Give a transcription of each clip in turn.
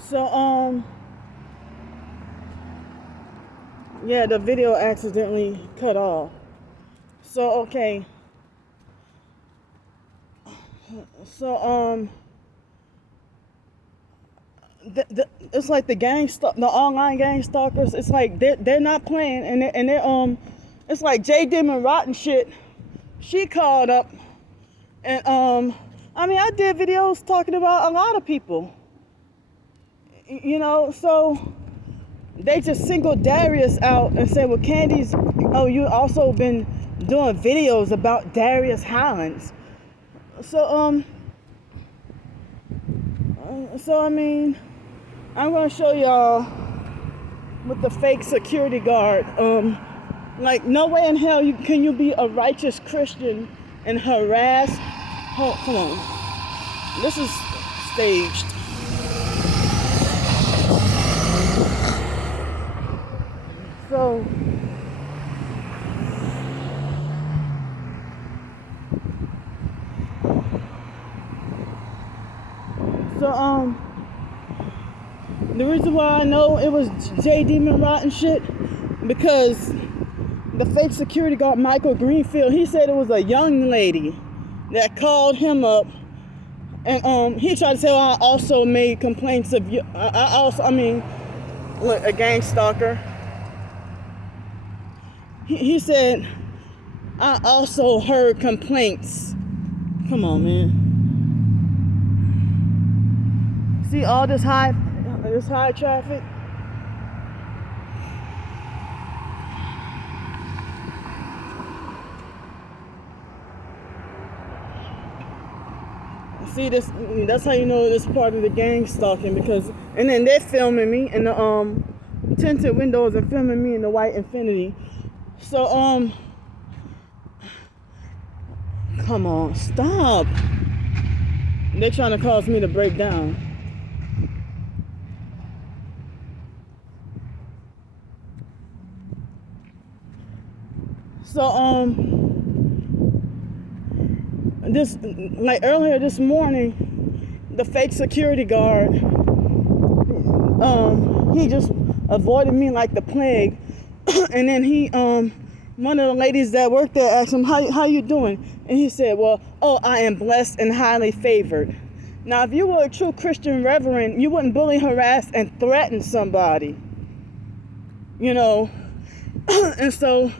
So, yeah, the video accidentally cut off. So, okay. So, it's like the the online gang stalkers. It's like they're not playing, and they're it's like J Demon Rotten shit. She called up, and I mean, I did videos talking about a lot of people. You know, so they just singled Darius out and said, well, Candy's, oh, you also been doing videos about Darius Hollins. So, I mean, I'm going to show y'all with the fake security guard. Like, no way in hell can you be a righteous Christian and harass. Oh, come on. This is staged. So, the reason why I know it was J Demon Rotten shit, because the fake security guard Michael Greenfield, he said it was a young lady that called him up, and he tried to say, well, I also made complaints of you. Look, a gang stalker. He said, I also heard complaints. Come on, man. See all this high traffic? See this? That's how you know this part of the gang stalking, because, and then they're filming me in the tinted windows and filming me in the white Infiniti. So come on, stop. They're trying to cause me to break down. So this, like earlier this morning, the fake security guard, he just avoided me like the plague. And then he, one of the ladies that worked there asked him, how you doing? And he said, well, oh, I am blessed and highly favored. Now, if you were a true Christian reverend, you wouldn't bully, harass, and threaten somebody. You know? And so,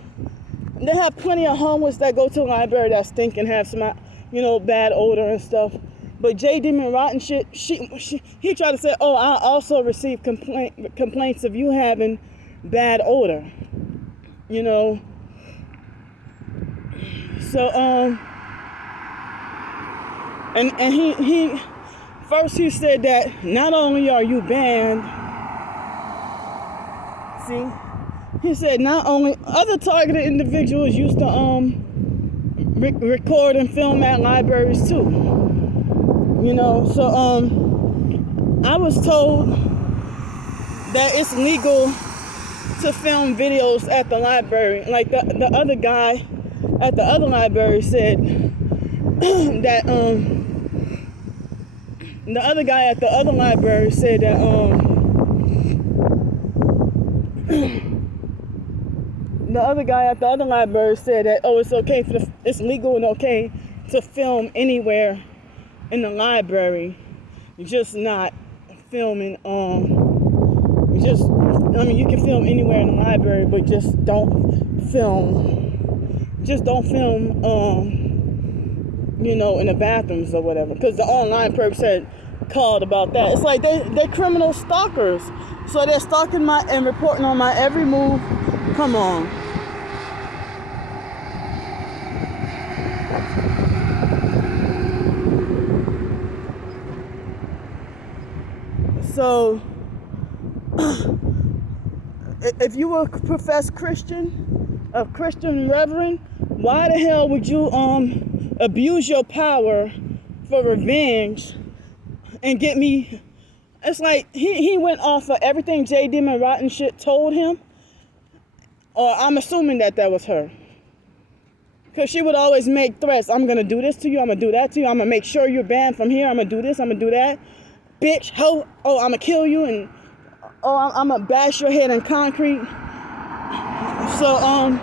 they have plenty of homeless that go to the library that stink and have some, bad odor and stuff. But J Demon Rotten shit, he tried to say, oh, I also received complaints of you having bad odor, you know. So and he first he said that not only are you banned, see, he said not only other targeted individuals used to record and film at libraries too, you know. So I was told that it's legal to film videos at the library. Like the other guy at the other library said that the other guy at the other library said that the other guy at the other library said that, oh, it's okay it's legal and okay to film anywhere in the library, just not filming you can film anywhere in the library, but just don't film in the bathrooms or whatever, because the online perps had called about that. It's like they're criminal stalkers, so they're stalking and reporting on my every move. Come on. So if you were a professed Christian, a Christian reverend, why the hell would you abuse your power for revenge and get me? It's like he went off of everything J Demon Rotten shit told him, or I'm assuming that was her, because she would always make threats. I'm gonna do this to you, I'm gonna do that to you, I'm gonna make sure you're banned from here, I'm gonna do this, I'm gonna do that. bitch, hoe, oh, I'm gonna kill you, and oh, I'm gonna bash your head in concrete. So,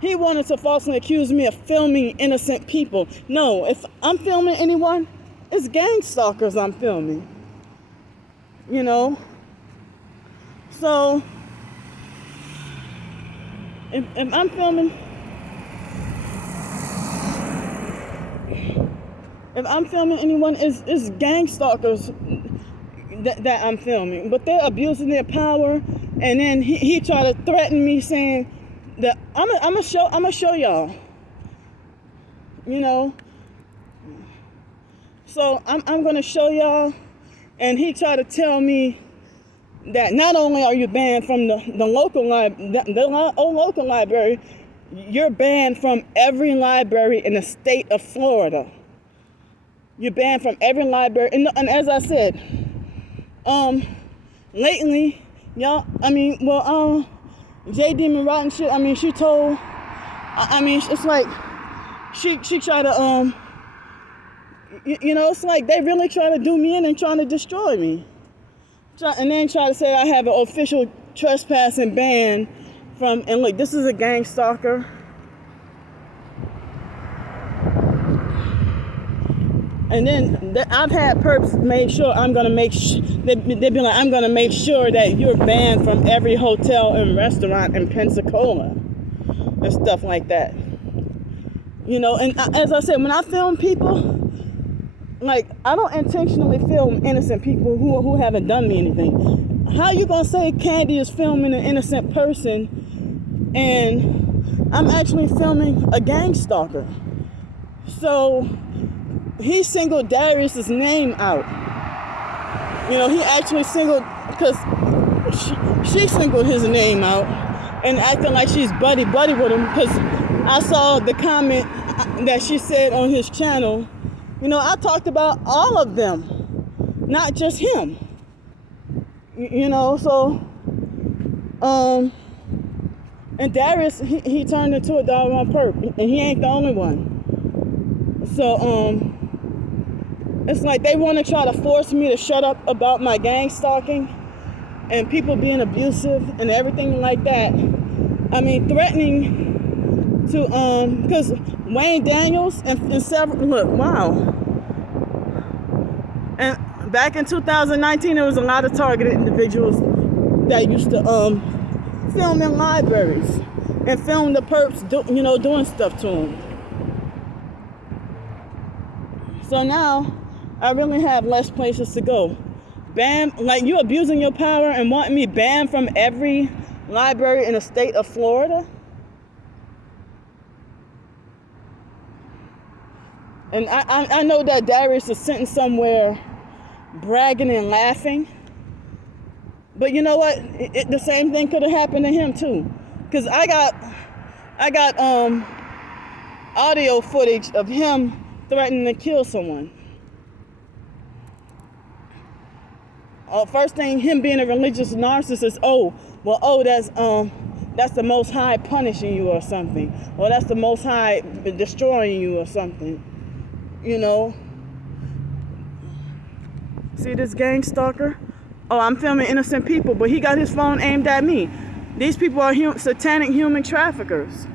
he wanted to falsely accuse me of filming innocent people. No, if I'm filming anyone, it's gang stalkers I'm filming. You know? So, if I'm filming, anyone, it's gang stalkers that I'm filming. But they're abusing their power, and then he tried to threaten me, saying that I'm gonna show y'all. You know? So I'm gonna show y'all, and he tried to tell me that not only are you banned from the local local library, you're banned from every library in the state of Florida. You're banned from every library, and as I said, lately, y'all, J. Demon Rotten shit. She told, it's like she tried to it's like they really try to do me in and trying to destroy me. And then try to say I have an official trespassing ban from, and look, this is a gang stalker. And then I've had perps make sure I'm gonna make, they've been like, I'm gonna make sure that you're banned from every hotel and restaurant in Pensacola and stuff like that. You know, and as I said, when I film people, like, I don't intentionally film innocent people who haven't done me anything. How you gonna say Candy is filming an innocent person and I'm actually filming a gang stalker? So he singled Darius's name out. You know, he actually singled, because she singled his name out and acting like she's buddy with him, because I saw the comment that she said on his channel. You know, I talked about all of them, not just him. You know, so, and Darius, he turned into a doggone perp, and he ain't the only one. So, it's like they want to try to force me to shut up about my gang stalking and people being abusive and everything like that. Threatening to, because Wayne Daniels and several, look, wow. And back in 2019, there was a lot of targeted individuals that used to film in libraries and film the perps, doing stuff to them. So now, I really have less places to go. Banned, like, you abusing your power and wanting me banned from every library in the state of Florida? And I know that Darius is sitting somewhere bragging and laughing. But you know what? The same thing could have happened to him too. Because I got audio footage of him threatening to kill someone. First thing, him being a religious narcissist, that's the Most High punishing you or something. Or that's the Most High destroying you or something. You know? See this gang stalker? Oh, I'm filming innocent people, but he got his phone aimed at me. These people are satanic human traffickers.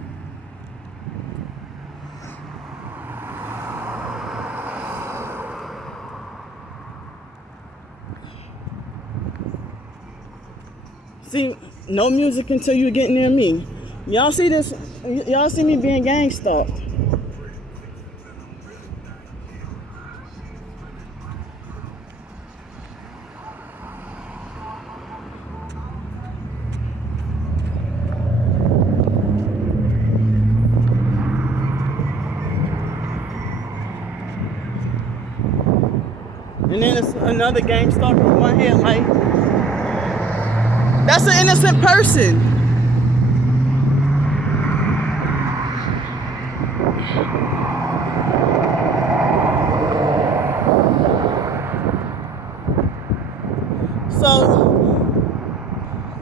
See, no music until you get near me. Y'all see this? Y'all see me being gang stalked. And then it's another gang stalker with my head like, that's an innocent person. So,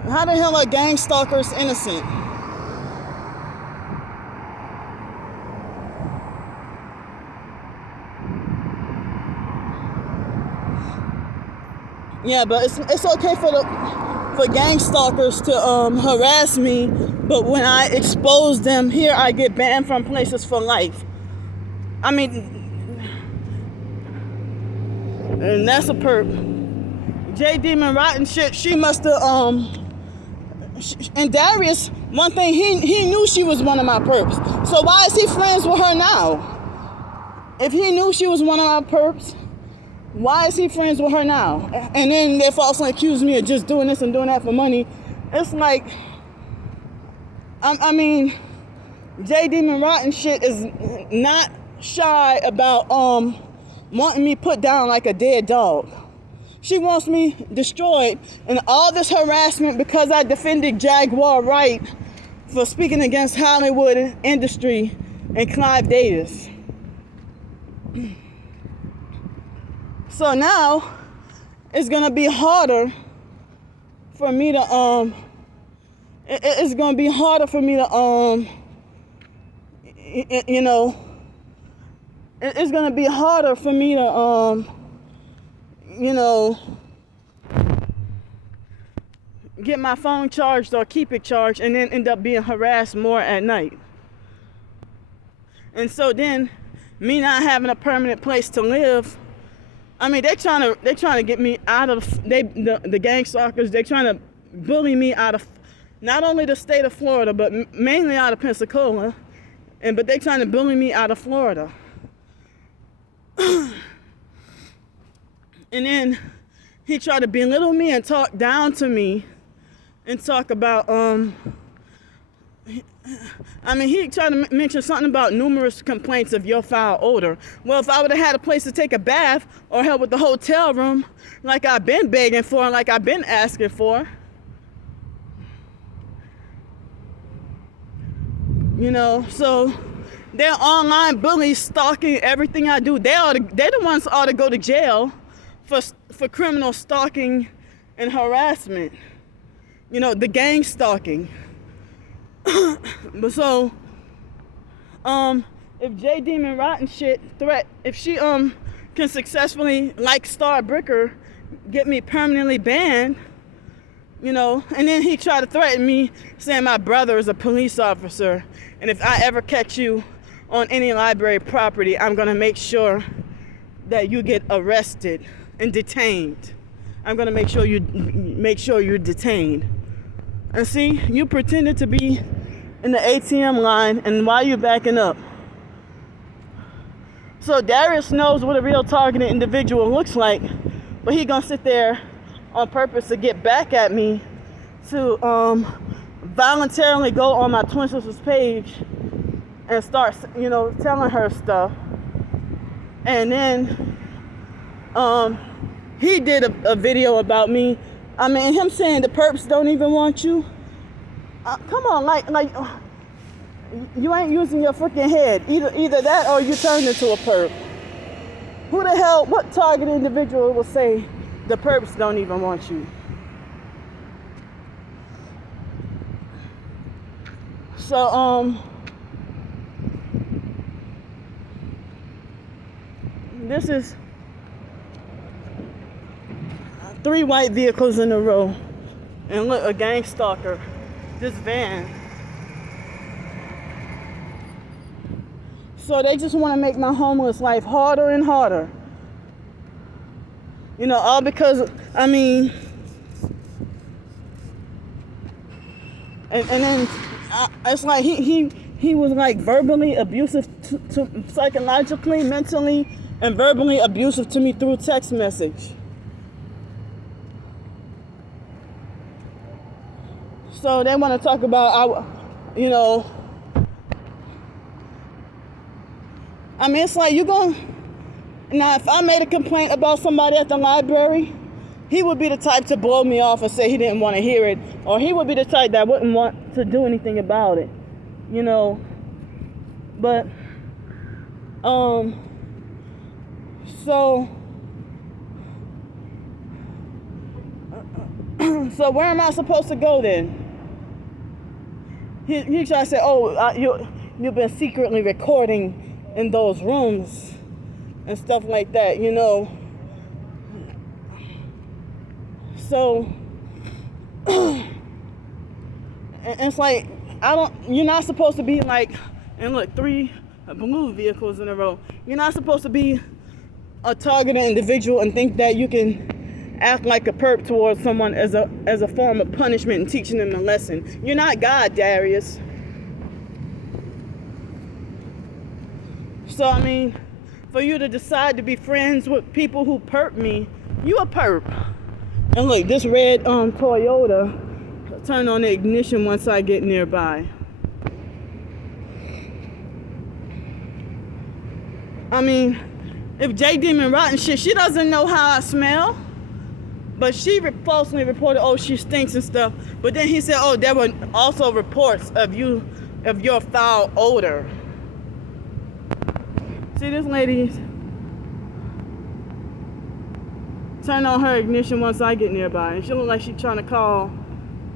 how the hell are gang stalkers innocent? Yeah, but it's okay for gang stalkers to harass me, but when I expose them here, I get banned from places for life. I mean, and that's a perp. J Demon Rotten shit. She must have and Darius. One thing he knew she was one of my perps. So why is he friends with her now? If he knew she was one of my perps, why is he friends with her now? And then they falsely accuse me of just doing this and doing that for money. It's like, I mean, J Demon Rotten shit is not shy about wanting me put down like a dead dog. She wants me destroyed, and all this harassment because I defended Jaguar Wright for speaking against Hollywood industry and Clive Davis. So now it's gonna be harder for me to it's gonna be harder for me to you know, it's gonna be harder for me to you know, get my phone charged or keep it charged and then end up being harassed more at night. And so then me not having a permanent place to live, I mean, they're trying to get me out of the gang stalkers. They're trying to bully me out of not only the state of Florida, but mainly out of Pensacola. But they're trying to bully me out of Florida. And then he tried to belittle me and talk down to me and talk about I mean, he tried to mention something about numerous complaints of your foul odor. Well, if I would have had a place to take a bath or help with the hotel room, like I've been begging for and like I've been asking for, you know, so they're online bullies stalking everything I do. They're the ones who ought to go to jail for criminal stalking and harassment. You know, the gang stalking. But so, if J Demon Rotten shit if she can successfully, like Star Bricker, get me permanently banned, you know, and then he tried to threaten me saying my brother is a police officer, and if I ever catch you on any library property, I'm gonna make sure that you get arrested and detained. I'm gonna make sure you're detained. And see, you pretended to be in the ATM line, and why you backing up? So Darius knows what a real targeted individual looks like, but he gonna sit there on purpose to get back at me, to voluntarily go on my twin sister's page and start, you know, telling her stuff. And then he did a video about me. I mean, him saying the perps don't even want you. Come on, like you ain't using your freaking head. Either that or you turned into a perp. Who the hell, what targeted individual will say the perps don't even want you? So, this is 3 white vehicles in a row. And look, a gang stalker. This van. So they just want to make my homeless life harder and harder. You know, all because, I mean, and then it's like he was like verbally abusive to psychologically, mentally, and verbally abusive to me through text message. So they want to talk about, you know, I mean, it's like now if I made a complaint about somebody at the library, he would be the type to blow me off and say he didn't want to hear it, or he would be the type that wouldn't want to do anything about it, you know. But, so where am I supposed to go then? He tried to say, oh, you've been secretly recording in those rooms and stuff like that, you know. So it's like, you're not supposed to be like, and look, 3 blue vehicles in a row. You're not supposed to be a targeted individual and think that you can act like a perp towards someone as a form of punishment and teaching them a lesson. You're not God, Darius. So, I mean, for you to decide to be friends with people who perp me, you a perp. And look, this red Toyota, turn on the ignition once I get nearby. I mean, if J Demon rotten shit, she doesn't know how I smell. But she falsely reported, oh, she stinks and stuff. But then he said, oh, there were also reports of your foul odor. See, this lady, turn on her ignition once I get nearby. And she look like she's trying to call,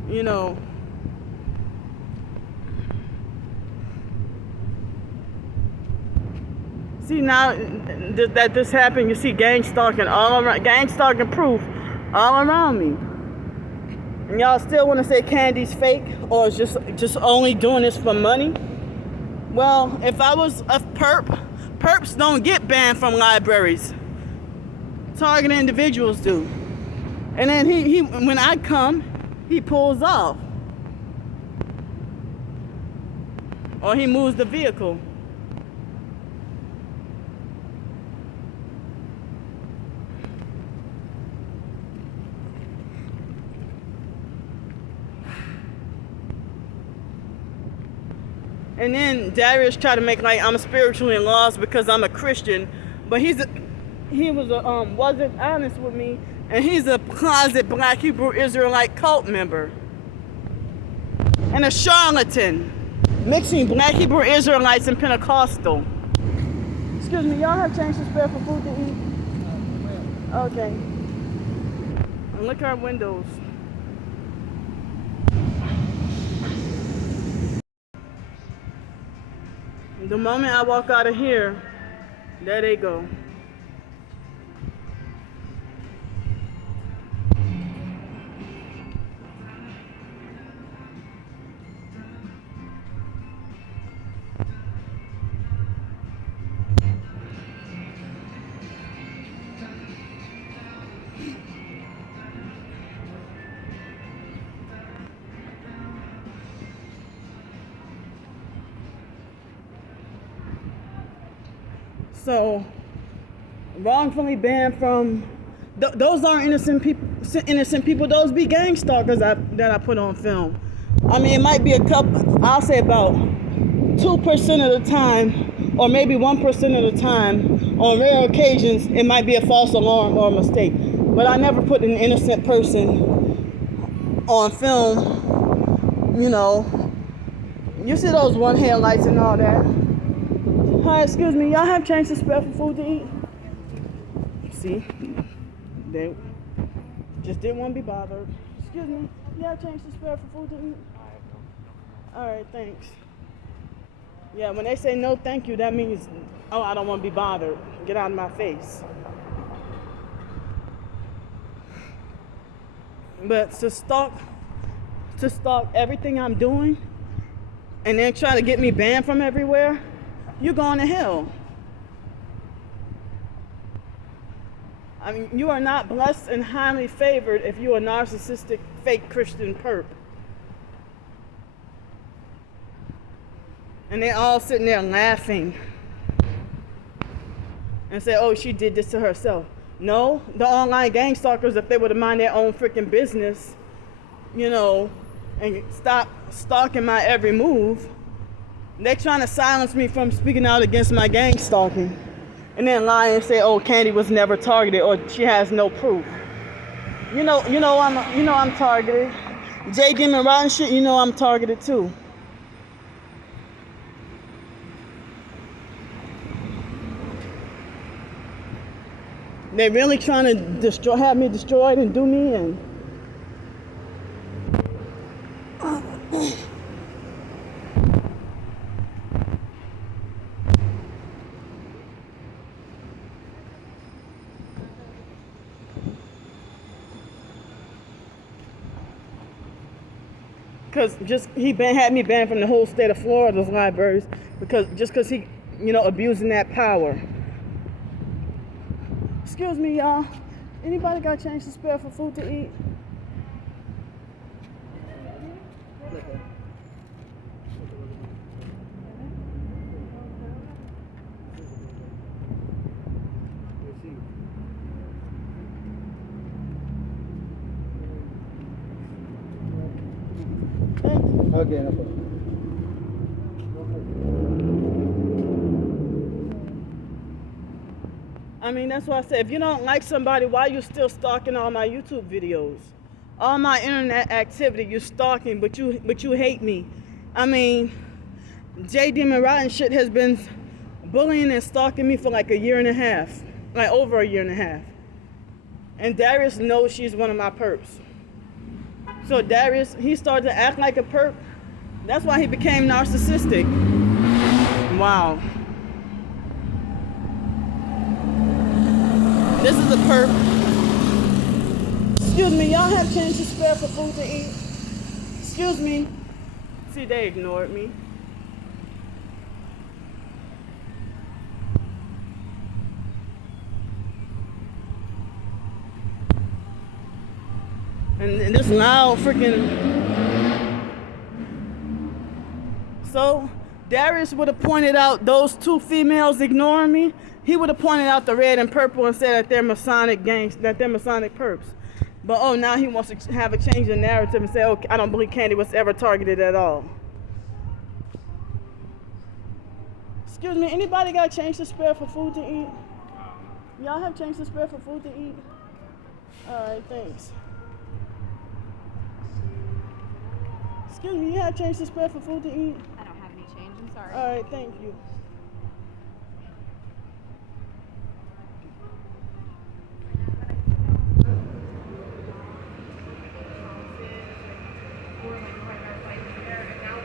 you know. See, now that this happened, you see gang stalking all around, gang stalking proof all around me. And y'all still want to say Candy's fake or is just only doing this for money? Well, if I was a perp, perps don't get banned from libraries. Targeted individuals do. And then he when I come, he pulls off. Or he moves the vehicle. And then Darius tried to make like I'm spiritually lost because I'm a Christian, but he wasn't honest with me, and he's a closet Black Hebrew Israelite cult member and a charlatan, mixing Black Hebrew Israelites and Pentecostal. Excuse me, y'all have change to spare for food to eat? Okay. And look at our windows. The moment I walk out of here, there they go. So, wrongfully banned from, those aren't innocent people, those be gang stalkers that I put on film. I mean, it might be a couple, I'll say about 2% of the time, or maybe 1% of the time, on rare occasions, it might be a false alarm or a mistake. But I never put an innocent person on film, you know. You see those one headlights and all that. Hi, excuse me, y'all have change to spare for food to eat? See, they just didn't want to be bothered. Excuse me, you have change to spare for food to eat? All right, thanks. Yeah, when they say no thank you, that means, oh, I don't want to be bothered. Get out of my face. But to stalk everything I'm doing and then try to get me banned from everywhere, you're going to hell. I mean, you are not blessed and highly favored if you're a narcissistic, fake Christian perp. And they're all sitting there laughing and say, oh, she did this to herself. No, the online gang stalkers, if they would have mind their own freaking business, you know, and stop stalking my every move, they're trying to silence me from speaking out against my gang stalking. And then lie and say, oh, Candy was never targeted or she has no proof. You know I'm targeted. J Demon rotten shit, you know I'm targeted too. They really trying to have me destroyed and do me in. had me banned from the whole state of Florida's libraries because he, abusing that power. Excuse me, y'all. Anybody got change to spare for food to eat? Okay, no problem. I mean, that's why I said, if you don't like somebody, why are you still stalking all my YouTube videos? All my internet activity, you're stalking, but you hate me. I mean, J. Demon Rotten shit has been bullying and stalking me for like a year and a half. Like over a year and a half. And Darius knows she's one of my perps. So Darius, he started to act like a perp. That's why he became narcissistic. Wow. This is a perp. Excuse me, y'all have change to spare for food to eat? Excuse me. See, they ignored me. And this loud freaking... So, Darius would have pointed out those two females ignoring me. He would have pointed out the red and purple and said that they're Masonic gangs, that they're Masonic perps. But now he wants to have a change in narrative and say, oh, I don't believe Candy was ever targeted at all. Excuse me, anybody got change to spare for food to eat? Y'all have change to spare for food to eat? All right, thanks. Excuse me, you have change to spare for food to eat? I don't have any change, I'm sorry. All right, thank you.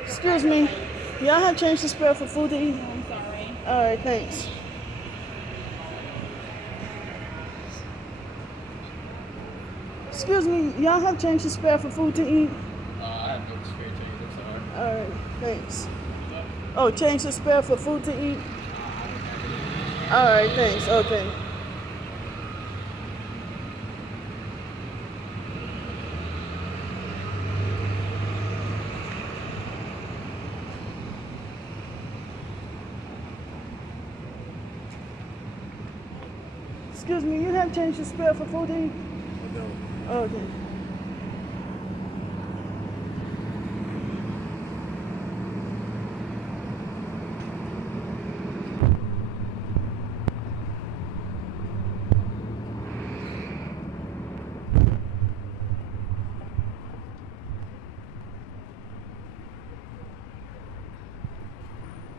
Excuse me, y'all have change to spare for food to eat? I'm sorry. All right, thanks. Excuse me, y'all have change to spare for food to eat? I have no spare change, I'm sorry. All right, thanks. Oh, change to spare for food to eat? All right, thanks. Okay. Excuse me, you have change to spare for food to eat? Okay.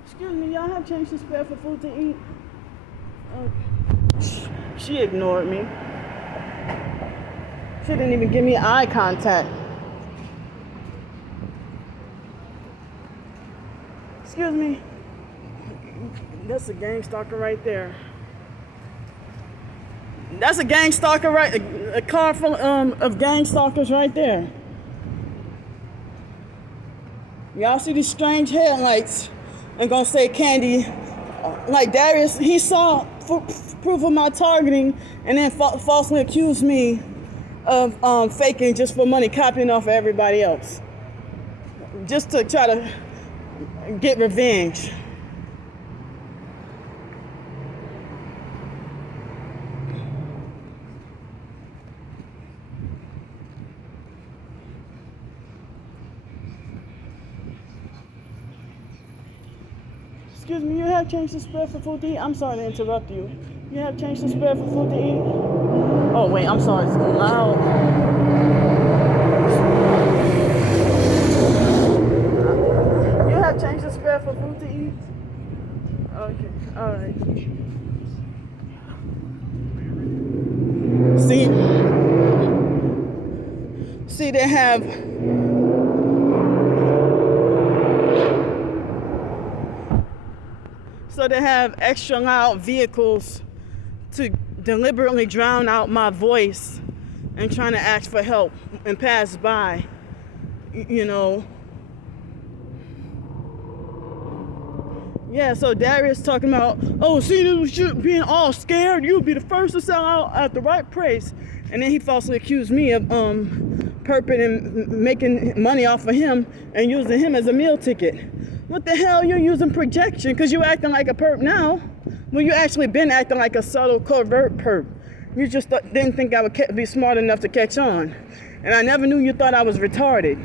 Excuse me, y'all have change to spare for food to eat? Okay. She ignored me. She didn't even give me eye contact. Excuse me. That's a gang stalker right there. That's a gang stalker right, a car full of gang stalkers right there. Y'all see these strange headlights and gonna say Candy, like Darius, he saw proof of my targeting and then falsely accused me of faking just for money, copying off of everybody else. Just to try to get revenge. Excuse me, you have change to spare for food to eat? I'm sorry to interrupt you. You have change to spare for food to eat? Oh, wait, I'm sorry, it's loud. You have change to spare for food to eat? Okay, all right. See, they have... So they have extra loud vehicles to deliberately drown out my voice and trying to ask for help and pass by, you know, Yeah, so Darius talking about, oh, see, this was being all scared. You'll be the first to sell out at the right price. And then he falsely accused me of perping and making money off of him and using him as a meal ticket. What the hell? You're using projection because you're acting like a perp now. Well, you actually been acting like a subtle, covert perp. You just didn't think I would be smart enough to catch on. And I never knew you thought I was retarded.